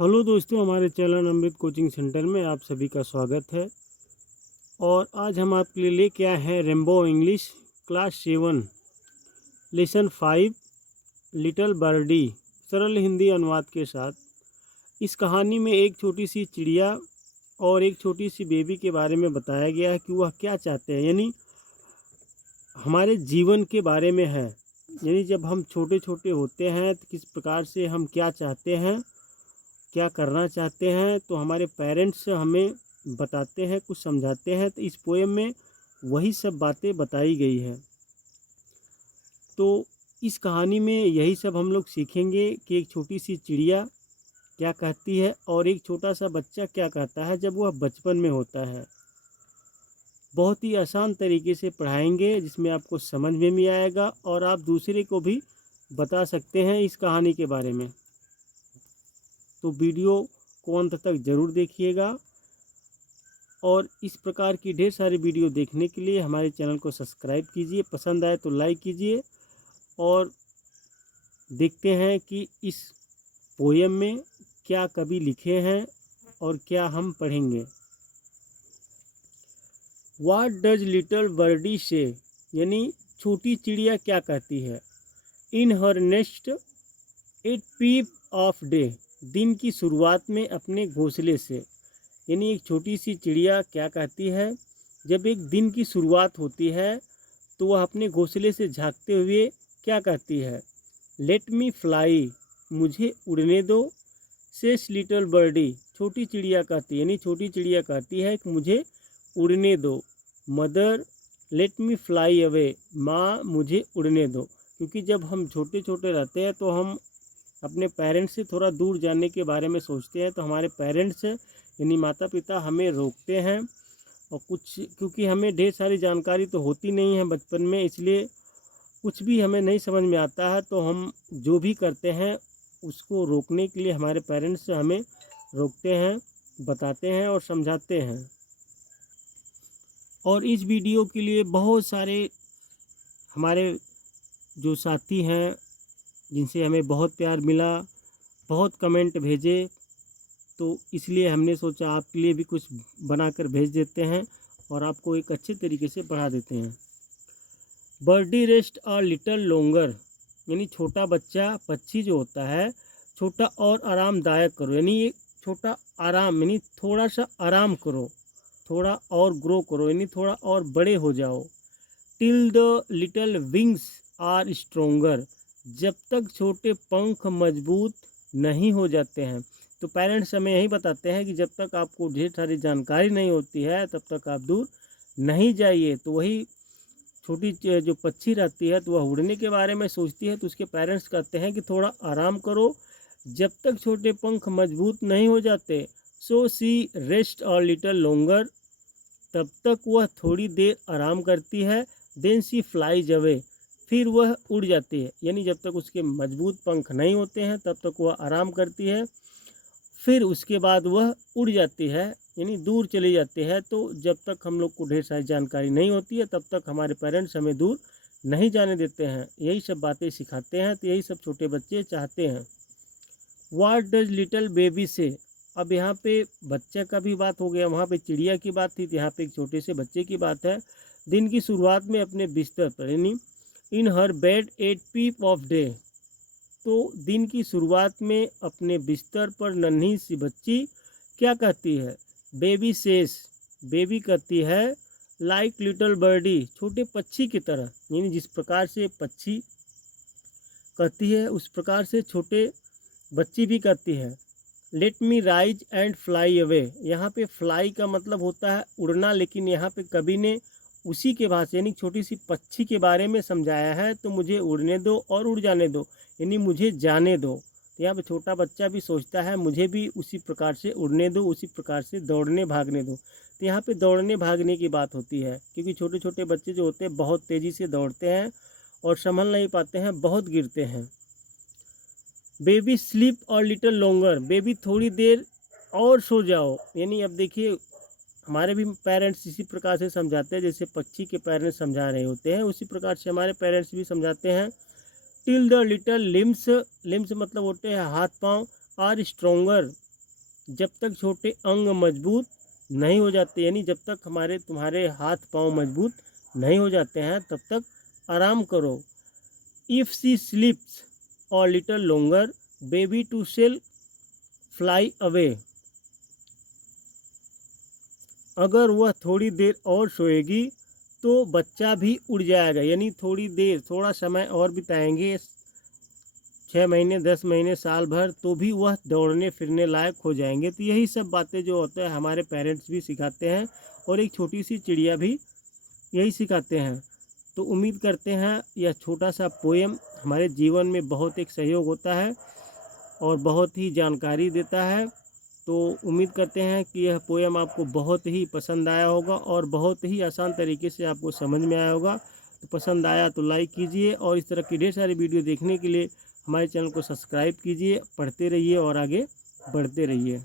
Hello दोस्तों, हमारे channel अमृत coaching centre में आप सभी का स्वागत है। और आज हम आपके लिए लेके आए हैं Rambo English class 7 lesson 5 little birdie सरल हिंदी अनुवाद के साथ। इस कहानी में एक छोटी सी चिड़िया और एक छोटी सी बेबी के बारे में बताया गया है कि वह क्या चाहते हैं, यानी हमारे जीवन के बारे में है। यानी जब हम छोटे छोटे होते हैं तो किस प्रकार से हम क्या चाहते हैं, क्या करना चाहते हैं, तो हमारे पेरेंट्स हमें बताते हैं, कुछ समझाते हैं। तो इस पोएम में वही सब बातें बताई गई है। तो इस कहानी में यही सब हम लोग सीखेंगे कि एक छोटी सी चिड़िया क्या कहती है और एक छोटा सा बच्चा क्या कहता है जब वह बचपन में होता है। बहुत ही आसान तरीके से पढ़ाएंगे जिसमें आपको समझ में भी आएगा और आप दूसरे को भी बता सकते हैं इस कहानी के बारे में। तो वीडियो को अंत तक ज़रूर देखिएगा और इस प्रकार की ढेर सारी वीडियो देखने के लिए हमारे चैनल को सब्सक्राइब कीजिए। पसंद आए तो लाइक कीजिए और देखते हैं कि इस पोएम में क्या कवि लिखे हैं और क्या हम पढ़ेंगे। व्हाट डज लिटिल बर्डी से, यानी छोटी चिड़िया क्या कहती है। In her nest at peep of day, दिन की शुरुआत में अपने घोंसले से। यानी एक छोटी सी चिड़िया क्या कहती है, जब एक दिन की शुरुआत होती है तो वह अपने घोंसले से झांकते हुए क्या कहती है। लेट मी फ्लाई, मुझे उड़ने दो। सेस लिटिल बर्डी, छोटी चिड़िया कहती है, यानी छोटी चिड़िया कहती है कि मुझे उड़ने दो। Mother let me fly away, माँ मुझे उड़ने दो। क्योंकि जब हम छोटे छोटे रहते हैं तो हम अपने पेरेंट्स से थोड़ा दूर जाने के बारे में सोचते हैं, तो हमारे पेरेंट्स यानी माता पिता हमें रोकते हैं। और कुछ क्योंकि हमें ढेर सारी जानकारी तो होती नहीं है बचपन में, इसलिए कुछ भी हमें नहीं समझ में आता है, तो हम जो भी करते हैं उसको रोकने के लिए हमारे पेरेंट्स हमें रोकते हैं, बताते हैं और समझाते हैं। और इस वीडियो के लिए बहुत सारे हमारे जो साथी हैं जिनसे हमें बहुत प्यार मिला, बहुत कमेंट भेजे, तो इसलिए हमने सोचा आपके लिए भी कुछ बनाकर भेज देते हैं और आपको एक अच्छे तरीके से पढ़ा देते हैं। बर्डी रेस्ट और लिटिल लोंगर, यानी छोटा बच्चा पक्षी जो होता है, छोटा और आरामदायक करो, यानी ये छोटा आराम, यानी थोड़ा सा आराम करो, थोड़ा और ग्रो करो, यानी थोड़ा और बड़े हो जाओ। Till the little wings are stronger, जब तक छोटे पंख मजबूत नहीं हो जाते हैं। तो पेरेंट्स हमें यही बताते हैं कि जब तक आपको ढेर सारी जानकारी नहीं होती है तब तक आप दूर नहीं जाइए। तो वही छोटी जो पक्षी रहती है तो वह उड़ने के बारे में सोचती है, तो उसके पेरेंट्स कहते हैं कि थोड़ा आराम करो जब तक छोटे पंख मजबूत नहीं हो जाते। सो सी रेस्ट और लिटिल लोंगर, तब तक वह थोड़ी देर आराम करती है। देन सी फ्लाइज अवे, फिर वह उड़ जाती है, यानी जब तक उसके मजबूत पंख नहीं होते हैं तब तक वह आराम करती है, फिर उसके बाद वह उड़ जाती है, यानी दूर चली जाती है। तो जब तक हम लोग को ढेर सारी जानकारी नहीं होती है तब तक हमारे पेरेंट्स हमें दूर नहीं जाने देते हैं, यही सब बातें सिखाते हैं। तो यही सब छोटे बच्चे चाहते हैं। व्हाट डज लिटिल बेबी से, अब यहाँ पे बच्चे का भी बात हो गया, वहाँ पे चिड़िया की बात थी, तो यहाँ पे एक छोटे से बच्चे की बात है। दिन की शुरुआत में अपने बिस्तर पर, यानी in her bed at peep of day, तो दिन की शुरुआत में अपने बिस्तर पर नन्ही सी बच्ची क्या कहती है। बेबी सेस, बेबी कहती है, लाइक लिटिल बर्डी, छोटे पक्षी की तरह, यानी जिस प्रकार से पक्षी कहती है उस प्रकार से छोटे बच्ची भी कहती है। Let me rise and fly away, यहाँ पे फ्लाई का मतलब होता है उड़ना, लेकिन यहाँ पे कवि ने उसी के भाषा यानी छोटी सी पक्षी के बारे में समझाया है। तो मुझे उड़ने दो और उड़ जाने दो, यानी मुझे जाने दो। तो यहाँ पे छोटा बच्चा भी सोचता है मुझे भी उसी प्रकार से उड़ने दो, उसी प्रकार से दौड़ने भागने दो। तो यहाँ पे दौड़ने भागने की बात होती है, क्योंकि छोटे छोटे बच्चे जो होते हैं बहुत तेज़ी से दौड़ते हैं और संभल नहीं पाते हैं, बहुत गिरते हैं। बेबी स्लीप और लिटिल लोंगर, बेबी थोड़ी देर और सो जाओ, यानी अब देखिए हमारे भी पेरेंट्स इसी प्रकार से समझाते हैं, जैसे पक्षी के पेरेंट्स समझा रहे होते हैं उसी प्रकार से हमारे पेरेंट्स भी समझाते हैं। Till the little limbs, limbs मतलब होते हैं हाथ पाँव, आर स्ट्रोंगर, जब तक छोटे अंग मजबूत नहीं हो जाते, यानी जब तक तुम्हारे हाथ पाँव मजबूत नहीं हो जाते हैं तब तक आराम करो। इफ़ शी स्लीप्स और little longer baby too shall fly away. अगर वह थोड़ी देर और सोएगी तो बच्चा भी उड़ जाएगा, यानी थोड़ा समय और बिताएंगे, 6 महीने 10 महीने साल भर, तो भी वह दौड़ने फिरने लायक हो जाएंगे। तो यही सब बातें जो होता है हमारे पेरेंट्स भी सिखाते हैं और एक छोटी सी चिड़िया भी यही सिखाते हैं। तो उम्मीद करते हैं यह छोटा सा पोएम हमारे जीवन में बहुत एक सहयोग होता है और बहुत ही जानकारी देता है। तो उम्मीद करते हैं कि यह पोएम आपको बहुत ही पसंद आया होगा और बहुत ही आसान तरीके से आपको समझ में आया होगा। तो पसंद आया तो लाइक कीजिए और इस तरह की ढेर सारी वीडियो देखने के लिए हमारे चैनल को सब्सक्राइब कीजिए। पढ़ते रहिए और आगे बढ़ते रहिए।